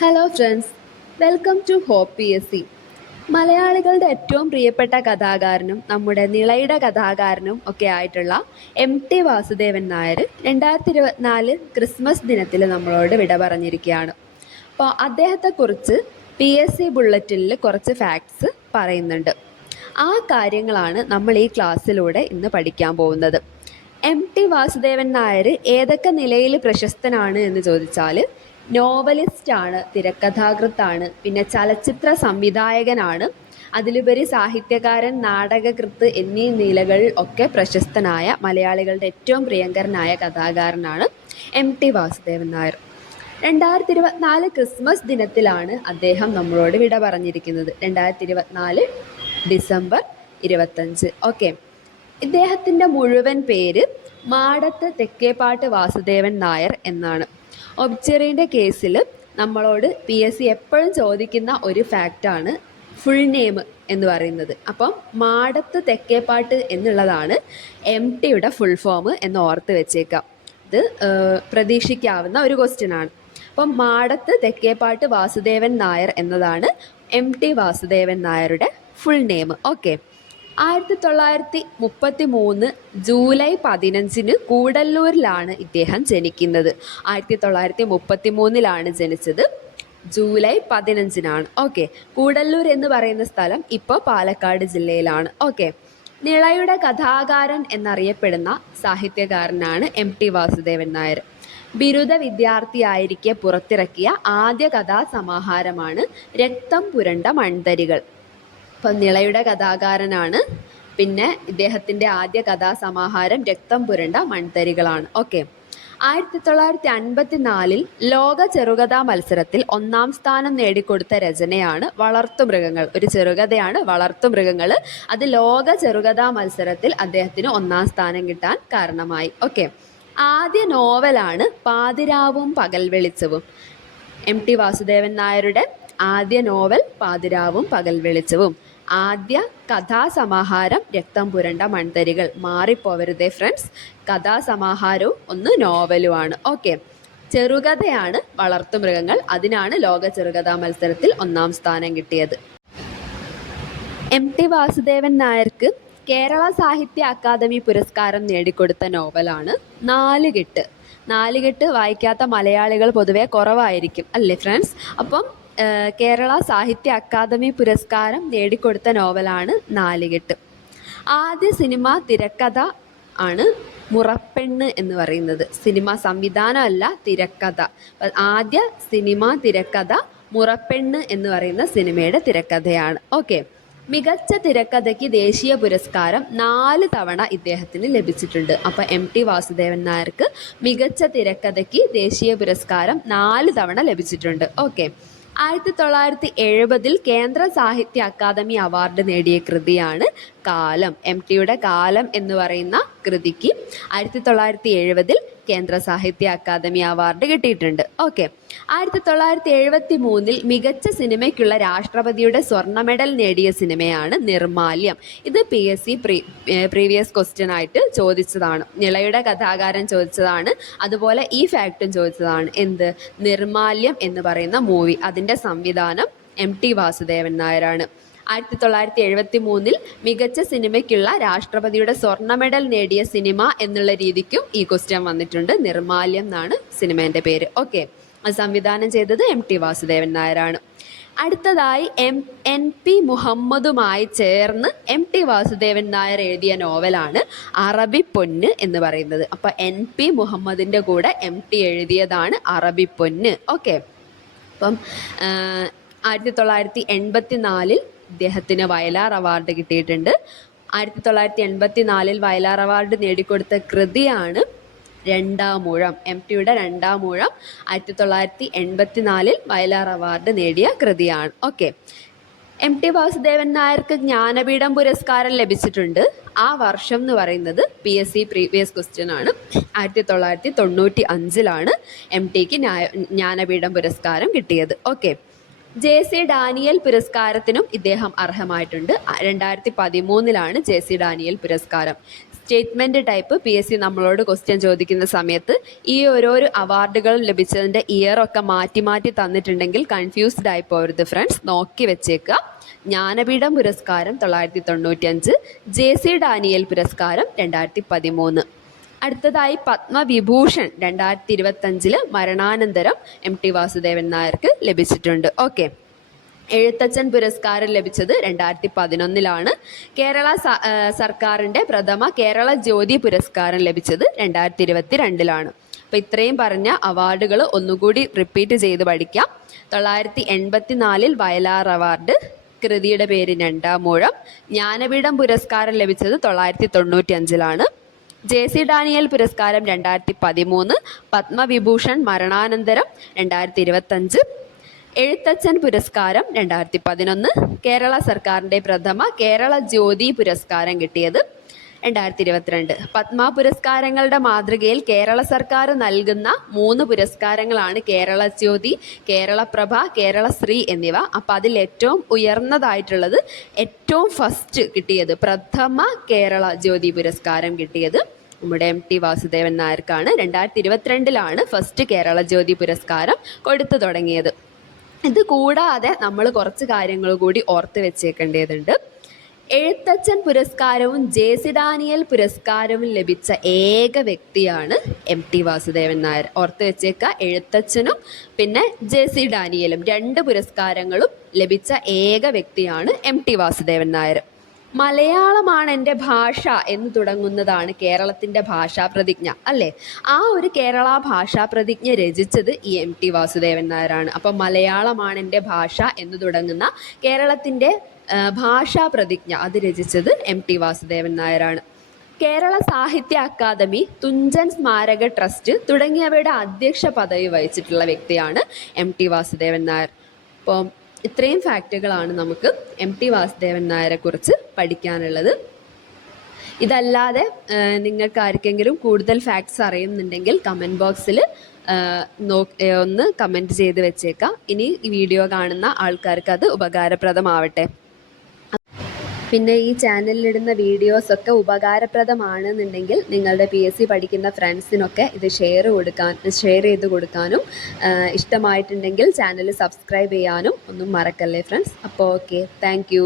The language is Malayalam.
Hello friends welcome to hope P S C മലയാളികളുടെ ഏറ്റവും പ്രിയപ്പെട്ട കഥാകാരനും നമ്മുടെ നിളയുടെ കഥാകാരനും ഒക്കെ ആയിട്ടുള്ള എം ടി വാസുദേവൻ നായർ രണ്ടായിരത്തി ഇരുപത്തിനാല് ക്രിസ്മസ് ദിനത്തിൽ നമ്മളോട് വിട പറഞ്ഞിരിക്കുകയാണ്. അപ്പോൾ അദ്ദേഹത്തെക്കുറിച്ച് പി എസ് സി ബുള്ളറ്റിനിൽ കുറച്ച് ഫാക്ട്സ് പറയുന്നുണ്ട്. ആ കാര്യങ്ങളാണ് നമ്മൾ ഈ ക്ലാസ്സിലൂടെ ഇന്ന് പഠിക്കാൻ പോകുന്നത്. എം ടി വാസുദേവൻ നായർ ഏതൊക്കെ നിലയിൽ പ്രശസ്തനാണ് എന്ന് ചോദിച്ചാൽ നോവലിസ്റ്റാണ് തിരക്കഥാകൃത്താണ് പിന്നെ ചലച്ചിത്ര സംവിധായകനാണ്. അതിലുപരി സാഹിത്യകാരൻ നാടകകൃത്ത് എന്നീ നിലകളിൽ ഒക്കെ പ്രശസ്തനായ മലയാളികളുടെ ഏറ്റവും പ്രിയങ്കരനായ കഥാകാരനാണ് എം ടി വാസുദേവൻ നായർ. രണ്ടായിരത്തി ഇരുപത്തിനാല് ക്രിസ്മസ് ദിനത്തിലാണ് അദ്ദേഹം നമ്മളോട് വിട പറഞ്ഞിരിക്കുന്നത്. രണ്ടായിരത്തി ഇരുപത്തിനാല് ഡിസംബർ ഇരുപത്തഞ്ച് ഓക്കെ. ഇദ്ദേഹത്തിന്റെ മുഴുവൻ പേര് മാടത്ത് തെക്കേപ്പാട്ട് വാസുദേവൻ നായർ എന്നാണ്. ഒബ്ചെറിന്റെ കേസിൽ നമ്മളോട് പി എസ് സി എപ്പോഴും ചോദിക്കുന്ന ഒരു ഫാക്റ്റാണ് ഫുൾ നെയിം എന്ന് പറയുന്നത്. അപ്പം മാടത്ത് തെക്കേപ്പാട്ട് എന്നുള്ളതാണ് എം ടിയുടെ ഫുൾ ഫോം എന്ന് ഓർത്ത് വെച്ചേക്കാം. ഇത് പ്രതീക്ഷിക്കാവുന്ന ഒരു ക്വസ്റ്റ്യൻ ആണ്. അപ്പം മാടത്ത് തെക്കേപ്പാട്ട് വാസുദേവൻ നായർ എന്നതാണ് എം ടി വാസുദേവൻ നായരുടെ ഫുൾ നെയിം ഓക്കെ ആയിരത്തി തൊള്ളായിരത്തി മുപ്പത്തി മൂന്ന് ജൂലൈ പതിനഞ്ചിന് കൂടല്ലൂരിലാണ് ഇദ്ദേഹം ജനിക്കുന്നത്. ആയിരത്തി തൊള്ളായിരത്തി മുപ്പത്തി മൂന്നിലാണ് ജനിച്ചത്. ജൂലൈ പതിനഞ്ചിനാണ്. ഓക്കെ. കൂടല്ലൂർ എന്ന് പറയുന്ന സ്ഥലം ഇപ്പോൾ പാലക്കാട് ജില്ലയിലാണ്. ഓക്കെ. നിളയുടെ കഥാകാരൻ എന്നറിയപ്പെടുന്ന സാഹിത്യകാരനാണ് എം ടി വാസുദേവൻ നായർ. ബിരുദ വിദ്യാർത്ഥിയായിരിക്കെ പുറത്തിറക്കിയ ആദ്യ കഥാസമാഹാരമാണ് രക്തം പുരണ്ട മൺതരികൾ. അപ്പം നിളയുടെ കഥാകാരനാണ്. പിന്നെ ഇദ്ദേഹത്തിന്റെ ആദ്യ കഥാസമാഹാരം രക്തം പുരണ്ട മൺതരികളാണ്. ഓക്കെ. ആയിരത്തി തൊള്ളായിരത്തി അൻപത്തി നാലിൽ ലോക ചെറുകഥാ മത്സരത്തിൽ ഒന്നാം സ്ഥാനം നേടിക്കൊടുത്ത രചനയാണ് വളർത്തുമൃഗങ്ങൾ ഒരു ചെറുകഥയാണ് വളർത്തുമൃഗങ്ങൾ അത് ലോക ചെറുകഥാ മത്സരത്തിൽ അദ്ദേഹത്തിന് ഒന്നാം സ്ഥാനം കിട്ടാൻ കാരണമായി. ഓക്കെ. ആദ്യ നോവലാണ് പാതിരാവും പകൽ വെളിച്ചവും. എം ടി വാസുദേവൻ നായരുടെ ആദ്യ നോവൽ പാതിരാവും പകൽ വെളിച്ചവും. ആദ്യ കഥാസമാഹാരം രക്തം പുരണ്ട മൺതരികൾ മാറിപ്പോവരുതേ ഫ്രണ്ട്സ് കഥാസമാഹാരവും ഒന്ന് നോവലുമാണ്. ഓക്കെ ചെറുകഥയാണ് വളർത്തുമൃഗങ്ങൾ അതിനാണ് ലോക ചെറുകഥാ മത്സരത്തിൽ ഒന്നാം സ്ഥാനം കിട്ടിയത്. എം ടി വാസുദേവൻ നായർക്ക് കേരള സാഹിത്യ അക്കാദമി പുരസ്കാരം നേടിക്കൊടുത്ത നോവലാണ് നാലുകെട്ട്. നാലുകെട്ട് വായിക്കാത്ത മലയാളികൾ പൊതുവെ കുറവായിരിക്കും. അല്ലേ ഫ്രണ്ട്സ് അപ്പം കേരള സാഹിത്യ അക്കാദമി പുരസ്കാരം നേടിക്കൊടുത്ത നോവലാണ് നാലുകെട്ട്. ആദ്യ സിനിമ തിരക്കഥ ആണ് മുറപ്പെണ്ണ് എന്ന് പറയുന്നത്. സിനിമ സംവിധാനമല്ല തിരക്കഥ. ആദ്യ സിനിമ തിരക്കഥ മുറപ്പെണ്ണ് എന്ന് പറയുന്ന സിനിമയുടെ തിരക്കഥയാണ്. ഓക്കെ. മികച്ച തിരക്കഥയ്ക്ക് ദേശീയ പുരസ്കാരം നാല് തവണ ഇദ്ദേഹത്തിന് ലഭിച്ചിട്ടുണ്ട്. അപ്പോൾ എം ടി വാസുദേവൻ നായർക്ക് മികച്ച തിരക്കഥയ്ക്ക് ദേശീയ പുരസ്കാരം നാല് തവണ ലഭിച്ചിട്ടുണ്ട്. ഓക്കെ. ആയിരത്തി തൊള്ളായിരത്തി എഴുപതിൽ കേന്ദ്ര സാഹിത്യ അക്കാദമി അവാർഡ് നേടിയ കൃതിയാണ് കാലം. എം ടിയുടെ കാലം എന്ന് പറയുന്ന കൃതിക്ക് ആയിരത്തി തൊള്ളായിരത്തി എഴുപതിൽ കേന്ദ്ര സാഹിത്യ അക്കാദമി അവാർഡ് കിട്ടിയിട്ടുണ്ട്. ഓക്കെ. ആയിരത്തി തൊള്ളായിരത്തി എഴുപത്തി മൂന്നിൽ മികച്ച സിനിമയ്ക്കുള്ള രാഷ്ട്രപതിയുടെ സ്വർണ മെഡൽ നേടിയ സിനിമയാണ് നിർമാല്യം. ഇത് P S C pre previous question ആയിട്ട് ചോദിച്ചതാണ്. നിളയുടെ കഥാകാരൻ ചോദിച്ചതാണ്. അതുപോലെ ഈ ഫാക്റ്റും ചോദിച്ചതാണ്. എന്ത്? നിർമാല്യം എന്ന് പറയുന്ന മൂവി. അതിന്റെ സംവിധാനം എം ടി വാസുദേവൻ നായരാണ്. ആയിരത്തി തൊള്ളായിരത്തി എഴുപത്തി മൂന്നിൽ മികച്ച സിനിമയ്ക്കുള്ള രാഷ്ട്രപതിയുടെ സ്വർണ മെഡൽ നേടിയ സിനിമ എന്നുള്ള രീതിക്കും ഈ ക്വസ്റ്റ്യൻ വന്നിട്ടുണ്ട്. നിർമാല്യം എന്നാണ് സിനിമേന്റെ പേര്. ഓക്കെ. സംവിധാനം ചെയ്തത് എം ടി വാസുദേവൻ നായരാണ്. അടുത്തതായി എം എൻ പി മുഹമ്മദുമായി ചേർന്ന് എം ടി വാസുദേവൻ നായർ എഴുതിയ നോവലാണ് അറബി പൊന്ന് എന്ന് പറയുന്നത്. അപ്പോൾ എൻ പി മുഹമ്മദിന്റെ കൂടെ എം ടി എഴുതിയതാണ് അറബി പൊന്ന്. ഓക്കെ. അപ്പം ആയിരത്തി തൊള്ളായിരത്തി എൺപത്തി നാലിൽ ഇദ്ദേഹത്തിന് വയലാർ അവാർഡ് കിട്ടിയിട്ടുണ്ട്. ആയിരത്തി തൊള്ളായിരത്തി എൺപത്തി നാലിൽ വയലാർ അവാർഡ് നേടിക്കൊടുത്ത കൃതിയാണ് രണ്ടാം മൂഴം എം ടിയുടെ രണ്ടാം ആയിരത്തി തൊള്ളായിരത്തി എൺപത്തി നാലിൽ വയലാർ അവാർഡ് നേടിയ കൃതിയാണ്. ഓക്കെ എം ടി വാസുദേവൻ നായർക്ക് ജ്ഞാനപീഠം പുരസ്കാരം ലഭിച്ചിട്ടുണ്ട്. ആ വർഷം എന്ന് പറയുന്നത് P S C previous question ആണ്. ആയിരത്തി തൊള്ളായിരത്തി തൊണ്ണൂറ്റി അഞ്ചിലാണ് എം ടിക്ക് ജ്ഞാനപീഠം പുരസ്കാരം കിട്ടിയത്. ഓക്കെ ജെ സി ഡാനിയൽ പുരസ്കാരത്തിനും ഇദ്ദേഹം അർഹമായിട്ടുണ്ട്. രണ്ടായിരത്തി പതിമൂന്നിലാണ് ജെ സി ഡാനിയൽ പുരസ്കാരം. Statement type P S C നമ്മളോട് ക്വസ്റ്റ്യൻ ചോദിക്കുന്ന സമയത്ത് ഈ ഓരോരോ ലഭിച്ചതിന്റെ ഇയർ ഒക്കെ മാറ്റി മാറ്റി തന്നിട്ടുണ്ടെങ്കിൽ കൺഫ്യൂസ്ഡ് ആയി പോകരുത് ഫ്രണ്ട്സ്. നോക്കി വെച്ചേക്കുക. ജ്ഞാനപീഠം പുരസ്കാരം തൊള്ളായിരത്തി തൊണ്ണൂറ്റിയഞ്ച് ജെ സി ഡാനിയൽ പുരസ്കാരം രണ്ടായിരത്തി പതിമൂന്ന്. അടുത്തതായി പത്മവിഭൂഷൺ രണ്ടായിരത്തി ഇരുപത്തഞ്ചിൽ മരണാനന്തരം എം ടി വാസുദേവൻ നായർക്ക് ലഭിച്ചിട്ടുണ്ട്. ഓക്കെ. എഴുത്തച്ഛൻ പുരസ്കാരം ലഭിച്ചത് രണ്ടായിരത്തി പതിനൊന്നിലാണ് കേരള സർക്കാരിന്റെ പ്രഥമ കേരള ജ്യോതി പുരസ്കാരം ലഭിച്ചത് രണ്ടായിരത്തി ഇരുപത്തി രണ്ടിലാണ് അപ്പോൾ ഇത്രയും പറഞ്ഞ അവാർഡുകൾ ഒന്നുകൂടി റിപ്പീറ്റ് ചെയ്ത് പഠിക്കാം. തൊള്ളായിരത്തി എൺപത്തി നാലിൽ വയലാർ അവാർഡ് കൃതിയുടെ പേര് രണ്ടാമൂഴം ജ്ഞാനപീഠം പുരസ്കാരം ലഭിച്ചത് തൊള്ളായിരത്തി തൊണ്ണൂറ്റി അഞ്ചിലാണ് ജെ സി ഡാനിയൽ പുരസ്കാരം രണ്ടായിരത്തി പതിമൂന്ന് പത്മവിഭൂഷൺ മരണാനന്തരം രണ്ടായിരത്തി ഇരുപത്തഞ്ച് എഴുത്തച്ഛൻ പുരസ്കാരം രണ്ടായിരത്തി പതിനൊന്ന് കേരള സർക്കാരിന്റെ പ്രഥമ കേരള ജ്യോതി പുരസ്കാരം കിട്ടിയത് രണ്ടായിരത്തി ഇരുപത്തിരണ്ട് പത്മ പുരസ്കാരങ്ങളുടെ മാതൃകയിൽ കേരള സർക്കാർ നൽകുന്ന മൂന്ന് പുരസ്കാരങ്ങളാണ് കേരള ജ്യോതി കേരളപ്രഭ കേരളശ്രീ എന്നിവ. അപ്പം അതിൽ ഏറ്റവും ഉയർന്നതായിട്ടുള്ളത് ഏറ്റവും ഫസ്റ്റ് കിട്ടിയത് പ്രഥമ കേരള ജ്യോതി പുരസ്കാരം കിട്ടിയത് നമ്മുടെ എം ടി വാസുദേവൻ നായർക്കാണ്. രണ്ടായിരത്തി ഇരുപത്തിരണ്ടിലാണ് ഫസ്റ്റ് കേരള ജ്യോതി പുരസ്കാരം കൊടുത്തു തുടങ്ങിയത്. ഇത് കൂടാതെ നമ്മൾ കുറച്ച് കാര്യങ്ങൾ കൂടി ഓർത്ത് വെച്ചേക്കേണ്ടതുണ്ട്. എഴുത്തച്ഛൻ പുരസ്കാരവും ജെ സി ഡാനിയൽ പുരസ്കാരവും ലഭിച്ച ഏക വ്യക്തിയാണ് എം ടി വാസുദേവൻ നായർ. ഓർത്ത് വെച്ചേക്ക എഴുത്തച്ഛനും പിന്നെ ജെ സി ഡാനിയലും രണ്ട് പുരസ്കാരങ്ങളും ലഭിച്ച ഏക വ്യക്തിയാണ് എം ടി വാസുദേവൻ നായർ. മലയാളമാണ് എന്റെ ഭാഷ എന്ന് തുടങ്ങുന്നതാണ് കേരളത്തിന്റെ ഭാഷാ പ്രതിജ്ഞ അല്ലേ? ആ ഒരു കേരള ഭാഷാ പ്രതിജ്ഞ രചിച്ചത് ഈ എം ടി വാസുദേവൻ നായരാണ്. അപ്പം മലയാളമാണ് എന്റെ ഭാഷ എന്ന് തുടങ്ങുന്ന കേരളത്തിന്റെ ഭാഷാ പ്രതിജ്ഞ അത് രചിച്ചത് എം ടി വാസുദേവൻ നായരാണ്. കേരള സാഹിത്യ അക്കാദമി തുഞ്ചൻ സ്മാരക ട്രസ്റ്റ് തുടങ്ങിയവയുടെ അധ്യക്ഷ പദവി വഹിച്ചിട്ടുള്ള വ്യക്തിയാണ് എം ടി വാസുദേവൻ നായർ. അപ്പോൾ ഇത്രയും ഫാക്റ്റുകളാണ് നമുക്ക് എം ടി വാസുദേവൻ നായരെ കുറിച്ച് പഠിക്കാനുള്ളത്. ഇതല്ലാതെ നിങ്ങൾക്ക് ആർക്കെങ്കിലും കൂടുതൽ ഫാക്ട്സ് അറിയുന്നുണ്ടെങ്കിൽ കമന്റ് ബോക്സിൽ ഒന്ന് കമന്റ് ചെയ്ത് വെച്ചേക്കാം. ഇനി ഈ വീഡിയോ കാണുന്ന ആൾക്കാർക്ക് അത് ഉപകാരപ്രദമാവട്ടെ. പിന്നെ ഈ ചാനലിലിടുന്ന വീഡിയോസൊക്കെ ഉപകാരപ്രദമാണെന്നുണ്ടെങ്കിൽ നിങ്ങളുടെ പി എസ് സി പഠിക്കുന്ന ഫ്രണ്ട്സിനൊക്കെ ഇത് ഷെയർ കൊടുക്കാൻ ഷെയർ ചെയ്ത് കൊടുക്കാനും ഇഷ്ടമായിട്ടുണ്ടെങ്കിൽ ചാനൽ സബ്സ്ക്രൈബ് ചെയ്യാനും ഒന്നും മറക്കല്ലേ ഫ്രണ്ട്സ് അപ്പോൾ ഓക്കെ താങ്ക്